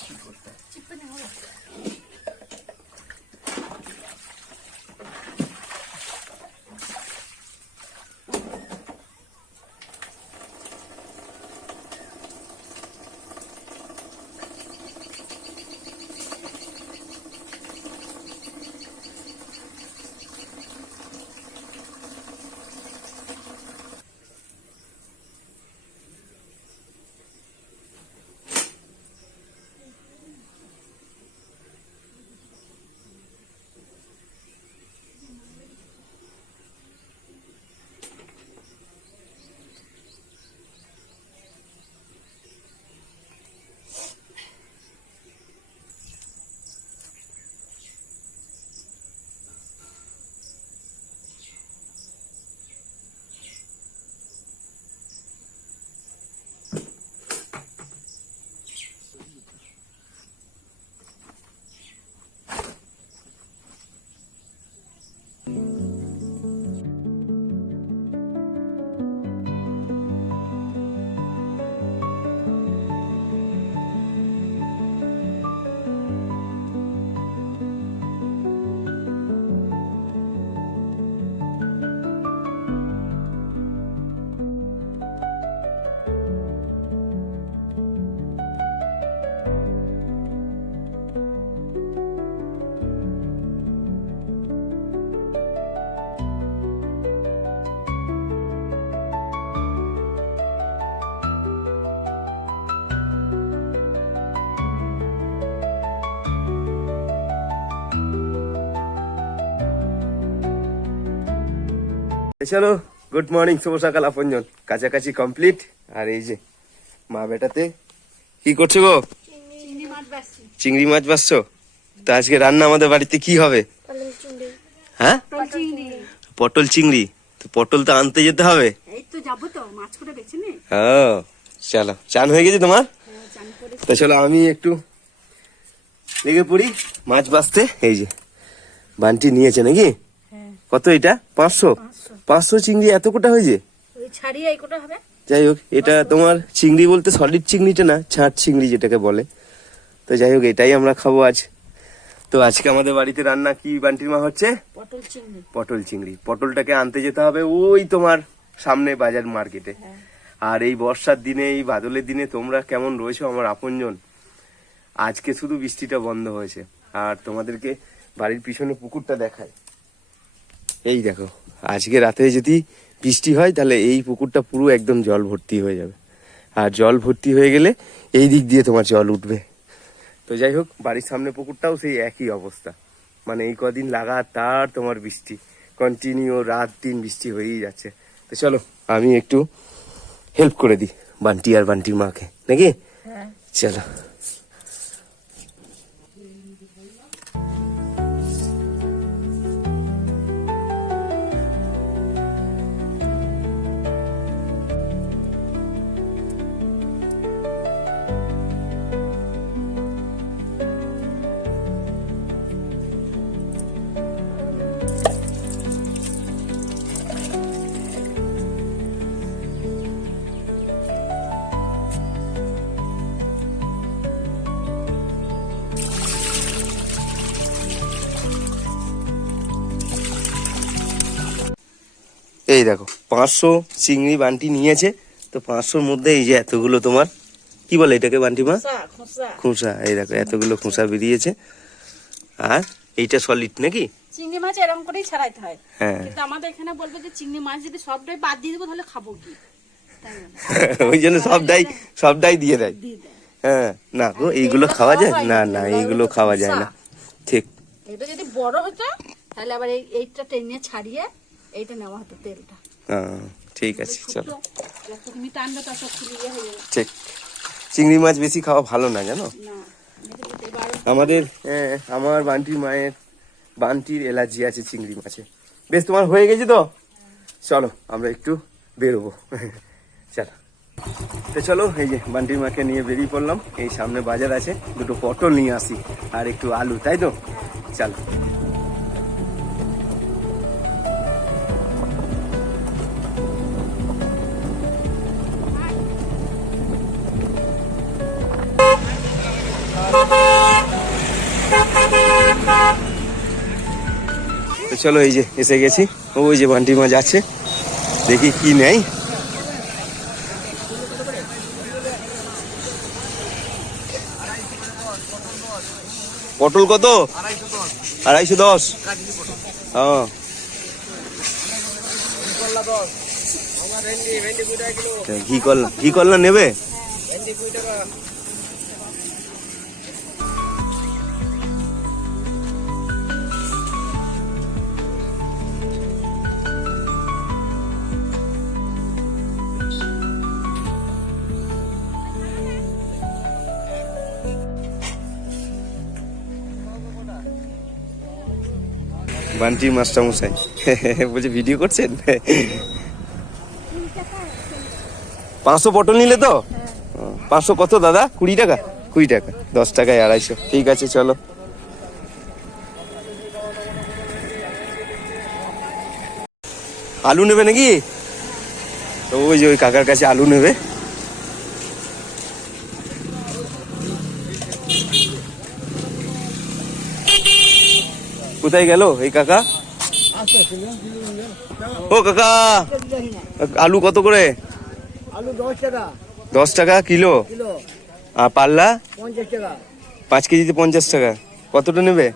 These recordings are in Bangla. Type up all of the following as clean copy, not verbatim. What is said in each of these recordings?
কি করতে হয়। চলো গুড মর্নিং, শুভ সকাল আপনজন। কাছাকাছি কমপ্লিট। আর এই যে মা বেটাতে কি করছো গো? চিংড়ি মাছ বাসছো? তো আজকে রান্না আমাদের বাড়িতে কি হবে? হ্যাঁ, পটল চিংড়ি। তো পটল তো আনতে যেতে হবে। হ্যাঁ চলো, চান হয়ে গেছে তোমার? তো চলো আমি একটু লেগে পড়ি মাছ বাছতে। এই যে বান্টি নিয়েছে নাকি? কত এটা? 500? 500 চিংড়ি এত কোটা হয়েছে? যাই হোক, এটা তোমার চিংড়ি বলতে সলিড চিংড়িটা না, ছাঁট চিংড়ি যেটাকে বলে। তো যাই হোক, এটাই আমরা খাবো আজ। তো আজকে আমাদের বাড়িতে রান্না কি বান্টির মা হচ্ছে? পটল চিংড়ি। পটলটাকে আনতে যেতে হবে ওই তোমার সামনে বাজার মার্কেটে। আর এই বর্ষার দিনে, এই বাদলের দিনে তোমরা কেমন রয়েছো আমার আপনজন? আজকে শুধু বৃষ্টিটা বন্ধ হয়েছে। আর তোমাদেরকে বাড়ির পিছনে পুকুরটা দেখায়। এই দেখো, আজকে রাতে যদি বৃষ্টি হয় তাহলে এই পুকুরটা পুরো একদম জল ভর্তি হয়ে যাবে। আর জল ভর্তি হয়ে গেলে এই দিক দিয়ে তোমার জল উঠবে। তো যাই হোক, বাড়ির সামনে পুকুরটাও সেই একই অবস্থা। মানে এই কদিন লাগাতার তোমার বৃষ্টি, কন্টিনিউ রাত দিন বৃষ্টি হয়েই যাচ্ছে। তো চলো আমি একটু হেল্প করে দিই বান্টি আর বান্টির মাকে, নাকি? চলো। এই দেখো 500 চিংড়ি বান্টি নিয়েছে। তো 500-র মধ্যে এই যে এতগুলো তোমার কি বলে এটাকে বান্টি মা? খোসা। এই দেখো এতগুলো খোসা বেরিয়েছে। আর এইটা সলিড নাকি? চিংড়ি মাছ এরকম করেই ছাড়াইতে হয়। কিন্তু আমাদের এখানে বলবে যে চিংড়ি মাছ যদি সবটাই বাদ দিয়ে দেবো তাহলে খাবো কি? ওই জন্য সবটাই দিয়ে দেয়। হ্যাঁ, না গো এইগুলো খাওয়া যায় না? না, এইগুলো খাওয়া যায় না। ঠিক। এটা যদি বড় হতো তাহলে আবার এইটা টেনে ছাড়িয়ে এইটা নেওয়া হতো তেলটা। ঠিক আছে চলো। তুমি টানবে তো সব ক্লিয়ার হয়ে যাবে। ঠিক। চিংড়ি মাছ বেশি খাওয়া ভালো না, জানো? আমার বান্টির মায়ের বান্টির অ্যালার্জি আছে চিংড়ি মাছে। বেশ, তোমার হয়ে গেছে তো? চলো আমরা একটু বেরোবো। চলো। তো চলো, এই যে বান্টির মাকে নিয়ে বেরিয়ে পড়লাম। এই সামনে বাজার আছে, দুটো পটল নিয়ে আসি আর একটু আলু, তাই তো? চলো। চলো এই যে এসে গেছি, ওই যে বান্টি মাছ আছে, দেখি কি নেই। পটল কত? 250। হ্যাঁ, ঘি করলা নেবে? বান্টি মাস্টার মশাই বলছে ভিডিও করছেন। 500 পটল নিলে তো? 500 কত দাদা? 20 টাকা? 20 টাকা, 10 টাকায় 250। ঠিক আছে চলো। আলু নেবে নাকি? তো ওই যে ওই কাকার কাছে আলু নেবে। কোথায় গেল এই কাকা? ও কাকা, আলু কত করে? আলু 10 টাকা। 10 টাকা কিলো? আর পাল্লা? 50 টাকা। 5 কেজিতে 50 টাকা। কতটা নেবে?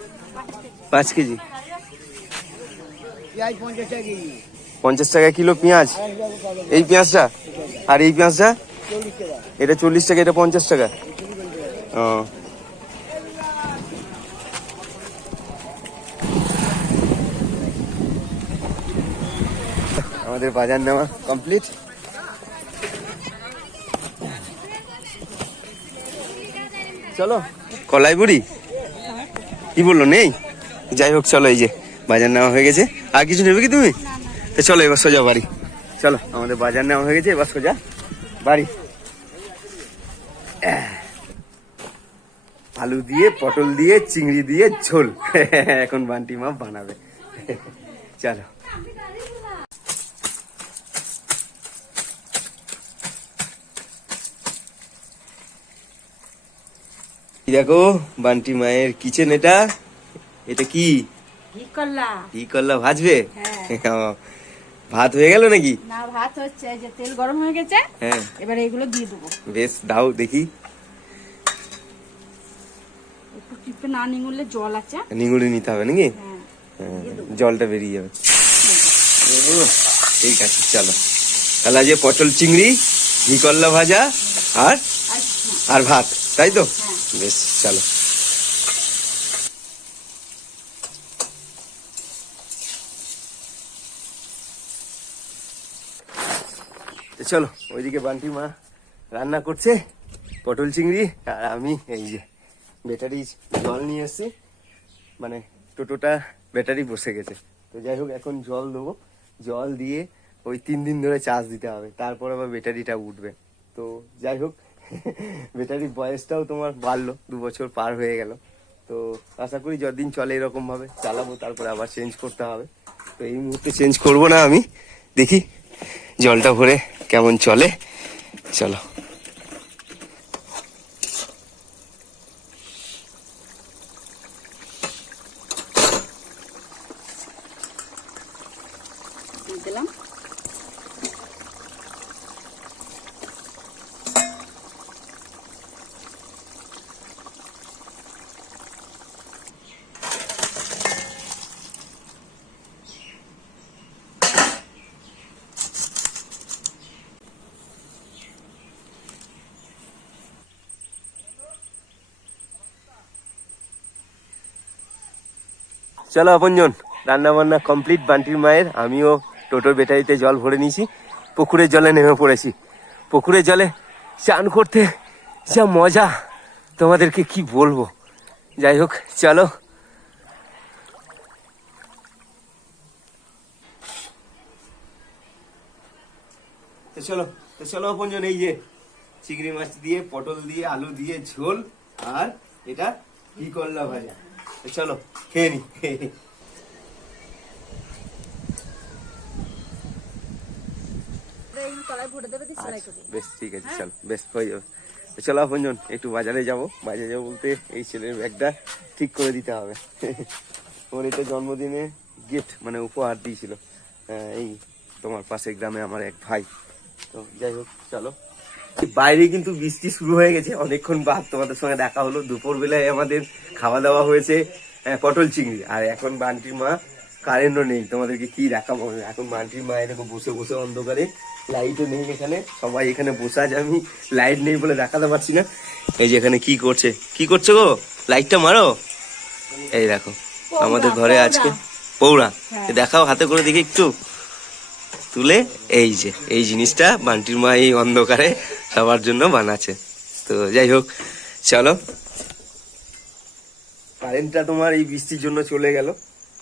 5 কেজি। পেঁয়াজ 50 টাকা কেজি। 50 টাকা কিলো পেঁয়াজ। এই পেঁয়াজটা? আর এই পেঁয়াজটা? 40 টাকা। এটা 40 টাকা, এটা 50 টাকা। ও, আমাদের বাজার নেওয়া কমপ্লিট। চলো। কলাই বুড়ি কি বললো নেই? যাই হোক চলো, এই যে বাজার নেওয়া হয়ে গেছে। আর কিছু নেবে কি তুমি? তো চলো এবার সোজা বাড়ি। চলো, আমাদের বাজার নেওয়া হয়ে গেছে, এবার সোজা বাড়ি। আলু দিয়ে, পটল দিয়ে, চিংড়ি দিয়ে ঝোল। এখন বান্টি মা বানাবে। চলো। দেখো বান্টি মায়ের কিচেন, এটা এটা কি? ঘি করলা ভাজবে? ও, ভাত হয়ে গেল নাকি? না, ভাত হচ্ছে, এই যে তেল গরম হয়ে গেছে। হ্যাঁ, এবার এগুলো দিয়ে দেবো। বেশ দাও দেখি। একটু টিপে না নিঙুলে জল আছে। নিঙুড়ি নিতে হবে নাকি? হ্যাঁ, হ্যাঁ, জলটা বেরিয়ে যাবে। ঠিক আছে চলো। তাহলে আজ পটল চিংড়ি, ঘি করলা ভাজা আর আচ্ছা। আর ভাত, তাই তো? হ্যাঁ। বেশ চলো। তো চলো, ওইদিকে বান্টি মা রান্না করছে পটল চিংড়ি, আর আমি এই যে ব্যাটারি জল নিয়ে এসেছি। মানে টোটোটা ব্যাটারি বসে গেছে, তো যাই হোক এখন জল দেবো। জল দিয়ে ওই 3 দিন ধরে চার্জ দিতে হবে, তারপর আবার ব্যাটারিটা উঠবে। তো যাই হোক, ব্যাটারির বয়সটাও তোমার বাড়লো, 2 বছর পার হয়ে গেল। তো আশা করি যতদিন চলে এরকম ভাবে চালাবো, তারপরে আবার চেঞ্জ করতে হবে। তো এই মুহূর্তে চেঞ্জ করব না আমি, দেখি জলটা ভরে কেমন চলে। চলো। দিলাম। চলো আপনজন, রান্না বান্না কমপ্লিট বান্টির মায়ের। আমিও টোটোর ব্যাটারিতে জল ভরে নিয়েছি, পুকুরের জলে নেমে পড়েছি। পুকুরের জলে চান করতে যা মজা, তোমাদেরকে কি বলবো। যাই হোক চলো। তো চলো আপনজন, এই যে চিংড়ি মাছ দিয়ে, পটল দিয়ে, আলু দিয়ে ঝোল, আর এটা ঘি করলা ভাজা। তো চলো খেয়ে নি। বেশ ঠিক আছে, চলো বেশ হয়ে যাবে। চলো আপনজন, একটু বাজারে যাবো। বাজারে যাবো বলতে এই ছেলের ব্যাগটা ঠিক করে দিতে হবে। ওর এটা জন্মদিনে গিফট মানে উপহার দিয়েছিল এই তোমার পাশের গ্রামে আমার এক ভাই। তো যাই হোক চলো, বাইরে কিন্তু বৃষ্টি শুরু হয়ে গেছে, অনেকক্ষণ বাদ তোমাদের সঙ্গে দেখা হলো। দুপুর বেলায় আমাদের খাওয়া দাওয়া হয়েছে পটল চিংড়ি, আর এখন বান্টির মা, কারেন্টও নেই, তোমাদেরকে কি দেখাবো। এখন বান্টির মা এরকম বসে বসে অন্ধকারে, লাইটও নেই এখানে, সবাই এখানে বসে আছে, আমি লাইট নেই বলে দেখাতে পারছি না। এই যে এখানে কি করছে, কি করছো গো, লাইটটা মারো। এই দেখো আমাদের ঘরে আজকে পৌড়া, দেখাও হাতে করে দেখি একটু তুলে। এই যে এই জিনিসটা বান্টির মা এই অন্ধকারে সবার জন্য বানাচ্ছে। তো যাই হোক চলো, কারেন্টটা তোমার এই বৃষ্টির জন্য চলে গেল,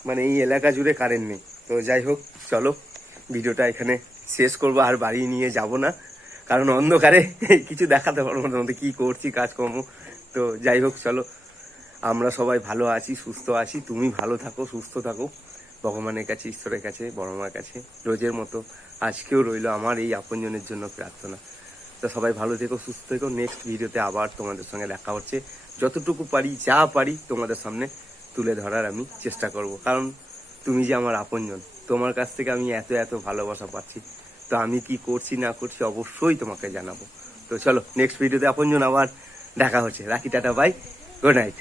মানে এই এলাকা জুড়ে কারেন্ট নেই। তো যাই হোক চলো, ভিডিওটা এখানে শেষ করবো, আর বাড়ি নিয়ে যাব না, কারণ অন্ধকারে কিছু দেখাতে পারবো না তোমাদের কি করছি কাজকর্ম। তো যাই হোক চলো, আমরা সবাই ভালো আছি, সুস্থ আছি, তুমি ভালো থাকো, সুস্থ থাকো, ভগবানের কাছে, ঈশ্বরের কাছে, বড় মার কাছে রোজের মতো আজকেও রইলো আমার এই আপনজনের জন্য প্রার্থনা। তো সবাই ভালো থেকো, সুস্থ থেকো। নেক্সট ভিডিওতে আবার তোমাদের সঙ্গে দেখা হচ্ছে। যতটুকু পারি, যা পারি তোমাদের সামনে তুলে ধরার আমি চেষ্টা করব, কারণ তুমি যে আমার আপনজন, তোমার কাছ থেকে আমি এত এত ভালোবাসা পাচ্ছি। তো আমি কি করছি না করছি অবশ্যই তোমাকে জানাবো। তো চলো, নেক্সট ভিডিওতে আপনজন আবার দেখা হচ্ছে। রাখি, টাটা, বাই, গুড নাইট।